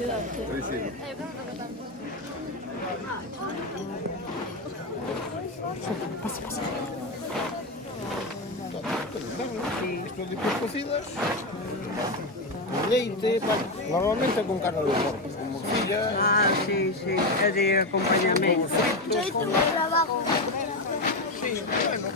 Sí, sí. Pasa, pasa. Esto después cocidas, con leite, normalmente con carne de porco, con morcilla, Ah, sí, sí, é de acompañamento. Yo hice un trabajo. sí, bueno.